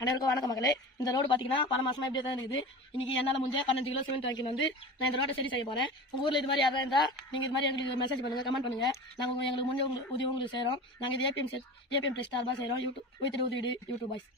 அனைவருக்கும் வணக்கம் மக்களே. இந்த ரோடு பார்த்தீங்கன்னா பல மாசமா இப்படியே தான் இருக்குது. இன்னைக்கு என்னால் முடிஞ்ச 15 கிலோ சிமெண்ட் வாங்கிட்டு வந்து நான் இந்த ரோட்டை சரி செய்ய போறேன். உங்க ஊர்ல இது மாதிரி யாராவது இருந்தால் நீங்கள் இது மாதிரி எங்களுக்கு மெசேஜ் பண்ணுங்க, கமெண்ட் பண்ணுங்க. நாங்கள் எங்களுக்கு முடிஞ்ச உதவி உங்களுக்கு செய்கிறோம். நாங்கள் இது ஏபிஎம் ப்ளஸ் ஸ்டார் தான் செய்கிறோம். YouTube with YouTube boys.